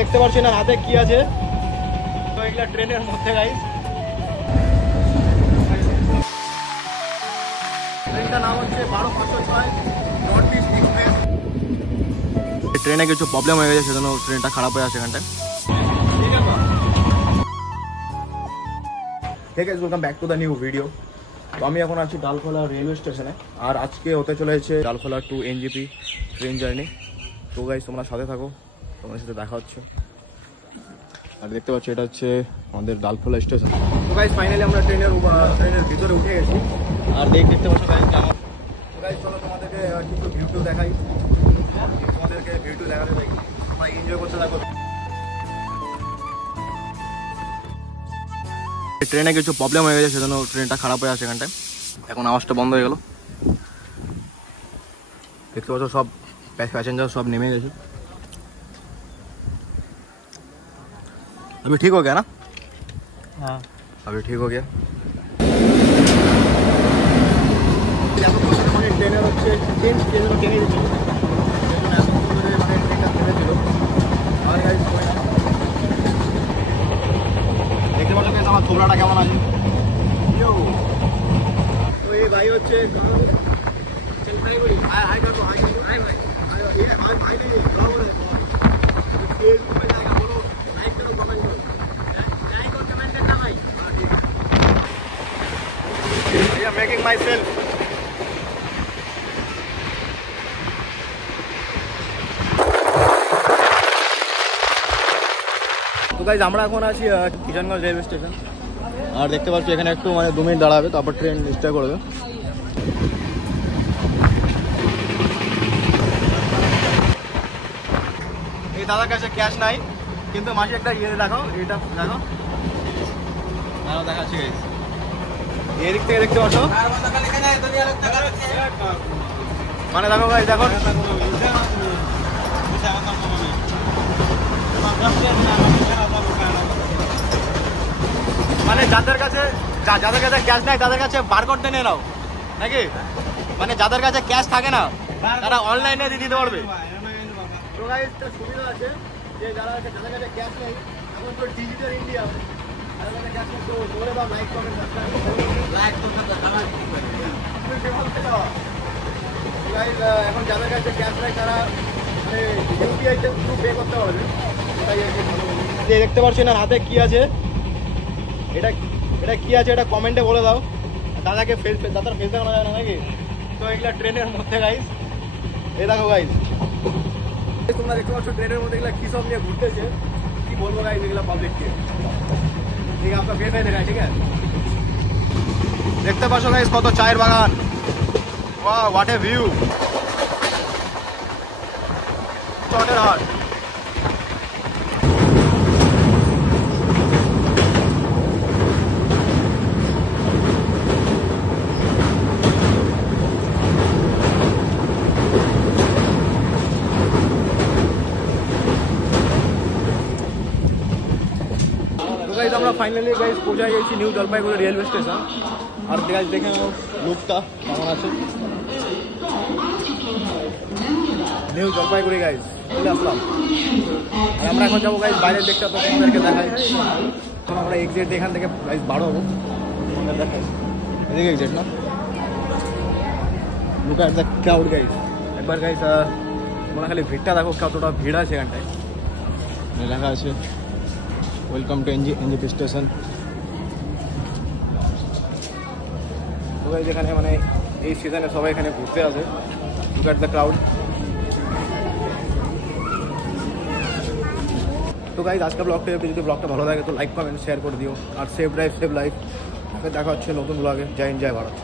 দেখতে পাচ্ছেন না হাতে কি আছে, তো এগুলা ট্রেনের মধ্যে গাইস। ট্রেনটার নাম হচ্ছে 12506 নর্থ ইস্ট এক্সপ্রেস। ট্রেনে কিছু প্রবলেম হয়ে গেছে, সেজন্য ট্রেনটা খারাপ হয়ে আছে এখানটায়। ঠিক আছে, welcome back to the new video. তো আমি এখন আছি ডালখোলা রেলওয়ে স্টেশনে, আর আজকে হতে চলেছে Dalkhola to NJP train journey. তো গাইস তোমরা সাথে থাকো, তোমাদের সাথে দেখা হচ্ছে। আর দেখতে পাচ্ছি এটা হচ্ছে আমাদের ডালখোলা স্টেশন। তো গাইস ফাইনালি আমরা ট্রেনের ভিতরে উঠে গেছি। আর দেখতে পাচ্ছ গাইস, তো গাইস চলো তোমাদেরকে কিছু ভিউ দেখাই, তোমাদেরকে ভিউ দেখাতে চাই, তোমরা এনজয় করতে থাকো। ট্রেনে কিছু প্রবলেম হয়ে গেছে, সেজন্য ট্রেনটা খারাপ হয়ে আছে এখানটায়। এখন আওয়াজটা বন্ধ হয়ে গেল। দেখতে পাচ্ছ সব पैसेंजर सब नेमे गए। अभी ठीक हो गया ना? हाँ अभी ठीक हो गया। ट्रेनर হচ্ছে চেঞ্জ ট্রেনের টেনে দিচ্ছিল, এত সুন্দর মানে ট্রেনটা থেমেছিল। আর গাইস দেখতে পাচ্ছ গাইস আমার থোবড়াটা কেমন আছে। তো এই ভাই হচ্ছে चल भाई बोली हाय कर दो, हाय कर दो, हाय भाई ये भाई नहीं ब्लॉग हो रहा है, फेसबुक पे जाएगा, बोलो लाइक करो, कमेंट करो, लाइक और कमेंट करना भाई। हां ठीक है, I am making my self. তো गाइस আমরা এখন আছি কিষানগঞ্জ রেলওয়ে স্টেশন। আর দেখতে পাচ্ছি এখানে একটু মানে 2 মিনিট দাঁড়াবে, তারপর ট্রেন স্টার্ট করবে। দাদার কাছে ক্যাশ নাই, কিন্তু মাসে একটা ইয়ে দেখাও, এটা দেখো, আরো দেখাচ্ছি গাইস। এদিক থেকে দেখতে পাচ্ছ মানে দেখো গাইস, দেখো মানে যাদের কাছে ক্যাশ নাই তাদের কাছে বারকোড নিয়ে নাও নাকি, মানে যাদের কাছে ক্যাশ থাকে না তারা অনলাইনে দিয়ে দিতে পারবে। তো গাইস একটা সুবিধা আছে যে যাদের কাছে ক্যাশ নেই, এখন তো ডিজিটাল ইন্ডিয়া, আর যাদের ক্যাশ নেই তো করে দাও লাইক কমেন্ট সাবস্ক্রাইব, লাইক তো দাও। তো গাইস এখন যাদের কাছে ক্যাশ নেই তারা মানে ইউপিআই তে থ্রু পে করতে পারবে। তাই আর কি ভালো। যে দেখতে পাচ্ছেন আর হাতে কি আছে, এটা কি আছে এটা কমেন্টে বলে দাও। দাদার ফেস দেখানো যায় না নাকি। তো এগুলা ট্রেনের মধ্যে গাইস, এই দেখো গাইস তোমরা দেখতে পাচ্ছ ট্রেনের মধ্যে এগুলা কি সব নিয়ে ঘুরতেছে, কি বলবো গাইস এগুলা পাবলিককে। ঠিক আছে, আপনার ফেস দেখায়, ঠিক আছে। দেখতে পাচ্ছ গাইস কত চায়ের বাগান, ওয়াও হোয়াট এ ভিউ, চটের হাট। আমরা ফাইনালি গাইস পৌঁছে গেছি নিউ জলপাইগুড়ি রেলওয়ে স্টেশন। আর গাইস দেখে লুকটা কেমন আছে, নিউ জলপাইগুড়ি গাইস চলে আসলাম। আর আমরা এখন যাবো গাইস বাইরের দিকটা, তো তোমাদেরকে দেখাই। এখন আমরা এক্সিট এখান থেকে গাইস বার হবো, তোমাদের দেখাই। এদিকে এক্সিট না, look at the crowd guys. একবার গাইস তোমরা খালি ভিড়টা দেখো, কতটা ভিড় আছে এখানটায়। লেখা আছে ওয়েলকাম টু এনজেপি স্টেশন। তো গাইস এখানে মানে এই সিজনে সবাই এখানে ঘুরতে আসে। Look at the crowd. তো গাইস আজকের ব্লগটা যদি ব্লগটা ভালো লাগে তো লাইক কমেন্ট শেয়ার করে দিও। আর সেভ ড্রাইভ সেভ লাইফ। দেখা হচ্ছে নতুন ব্লগে। জয় হিন্দ, জয় ভারত।